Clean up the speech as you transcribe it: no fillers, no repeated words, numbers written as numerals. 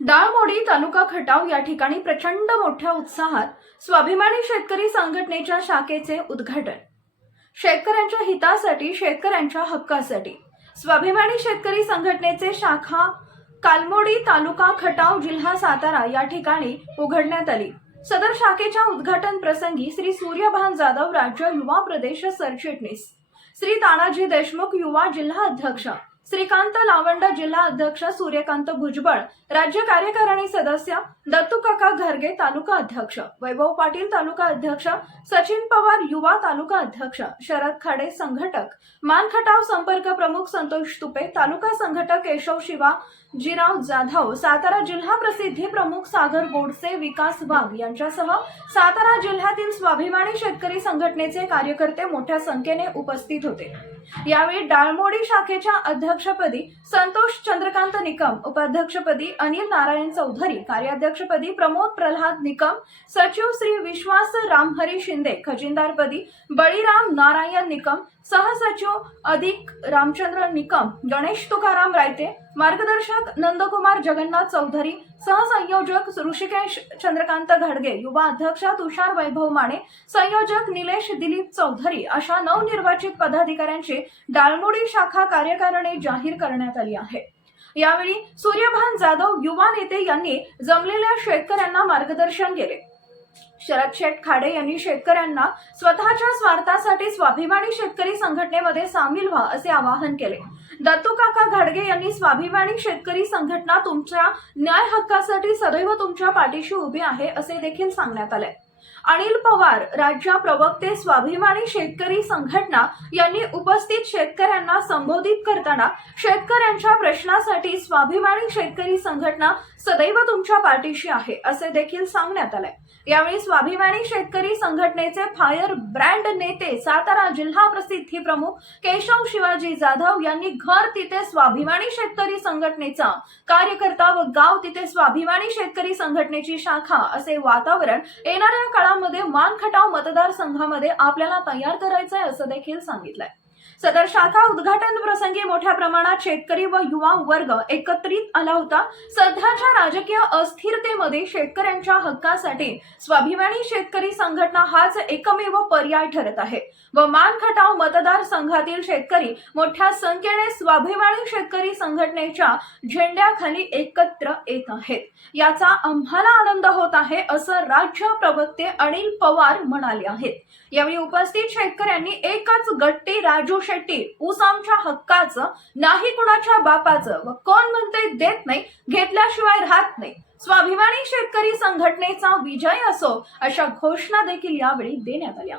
दाळमोडी तालुका खटाव या ठिकाणी प्रचंड मोठ्या उत्साहात स्वाभिमानी शेतकरी संघटनेच्या शाखेचे उद्घाटन। शेतकऱ्यांच्या हितासाठी, शेतकऱ्यांच्या हक्कासाठी स्वाभिमानी शेतकरी संघटनेचे शाखा कालमोडी तालुका खटाव जिल्हा सातारा या ठिकाणी उघडण्यात आली। सदर शाखेच्या उद्घाटन प्रसंगी श्री सूर्यभान जाधव राज्य युवा प्रदेश सरचिटणीस, श्री तानाजी देशमुख युवा जिल्हा अध्यक्ष, श्रीकांत लावंड जिल्हा अध्यक्ष, सूर्यकांत भुजबळ राज्य कार्यकारिणी सदस्य, दत्तू काका घरगे तालुका अध्यक्ष, वैभव पाटील तालुका अध्यक्ष, सचिन पवार युवा तालुका अध्यक्ष, शरद खाडे संघटक, मानखटाव संपर्क प्रमुख संतोष तुपे तालुका संघटक, केशव शिवाजीराव जाधव सातारा जिल्हा प्रसिद्धी प्रमुख, सागर गोडसे, विकास वाघ यांच्यासह सातारा जिल्ह्यातील स्वाभिमानी शेतकरी संघटनेचे कार्यकर्ते मोठ्या संख्येने उपस्थित होते। यावेळी दाळमोडी शाखेच्या अध्यक्षपदी संतोष चंद्रकांत निकम, उपाध्यक्षपदी अनिल नारायण चौधरी, कार्याध्यक्षपदी प्रमोद प्रल्हाद निकम, सचिव श्री विश्वास रामहरी शिंदे, खजिनदारपदी बळीराम नारायण निकम, सहसचिव अधिक रामचंद्र निकम, गणेश तुकाराम रायते, मार्गदर्शक नंदकुमार जगन्नाथ चौधरी, सहसंयोजक ऋषिकेश चंद्रकांत घडगे, युवा अध्यक्ष तुषार वैभव माने, संयोजक निलेश दिलीप चौधरी अशा नवनिर्वाचित पदाधिकाऱ्यांची दाळमोडी शाखा कार्यकारिणी जाहीर करण्यात आली आहे। यावेळी सूर्यभान जाधव युवा नेते यांनी जमलेल्या शेतकऱ्यांना मार्गदर्शन केले। शरद शेठ खाडे यांनी शेतकऱ्यांना स्वतःच्या स्वार्थासाठी स्वाभिमानी शेतकरी संघटनेमध्ये सामील व्हा असे आवाहन केले। दत्तू काका घाडगे यांनी स्वाभिमानी शेतकरी संघटना तुमच्या न्याय हक्कासाठी सदैव तुमच्या पाठीशी उभी आहे असे देखील सांगण्यात आले। अनिल पवार राज्य प्रवक्ते स्वाभिमानी शेतकरी संघटना यांनी उपस्थित शेतकऱ्यांना संबोधित करताना शेतकऱ्यांच्या प्रश्नासाठी स्वाभिमानी शेतकरी संघटना सदैव तुमच्या पाठीशी आहे असे देखील सांगण्यात आले। यावेळी स्वाभिमानी शेतकरी संघटनेचे फायर ब्रँड नेते, सातारा जिल्हा प्रसिद्धी प्रमुख केशव शिवाजी जाधव यांनी घर तिथे स्वाभिमानी शेतकरी संघटनेचा कार्यकर्ता व गाव तिथे स्वाभिमानी शेतकरी संघटनेची शाखा असे वातावरण येणाऱ्या काळामध्ये मानखटाव मतदारसंघामध्ये आपल्याला तयार करायचे आहे असं देखील सांगितलंय। सदर शाखा उद्घाटन प्रसंगी मोठ्या प्रमाणात शेतकरी व युवा वर्ग एकत्रित आला होता। सध्याच्या राजकीय अस्थिरतेमध्ये शेतकऱ्यांच्या हक्कासाठी स्वाभिमानी शेतकरी संघटना हाच एकमेव पर्याय ठरत आहे व मानखटाव मतदारसंघातील शेतकरी मोठ्या संख्येने स्वाभिमानी शेतकरी संघटनेच्या झेंड्याखाली एकत्र येत आहेत। याचा आम्हाला आनंद होत आहे असं राज्य प्रवक्ते अनिल पवार म्हणाले आहेत। यावेळी उपस्थित शेतकऱ्यांनी एकच गट्टी राजू शेट्टी, ऊस आमच्या हक्काचं, नाही कुणाच्या बापाचं व कोण म्हणते देत नाही, घेतल्याशिवाय राहत नाही, स्वाभिमानी शेतकरी संघटनेचा विजय असो अशा घोषणा देखील यावेळी देण्यात आल्या।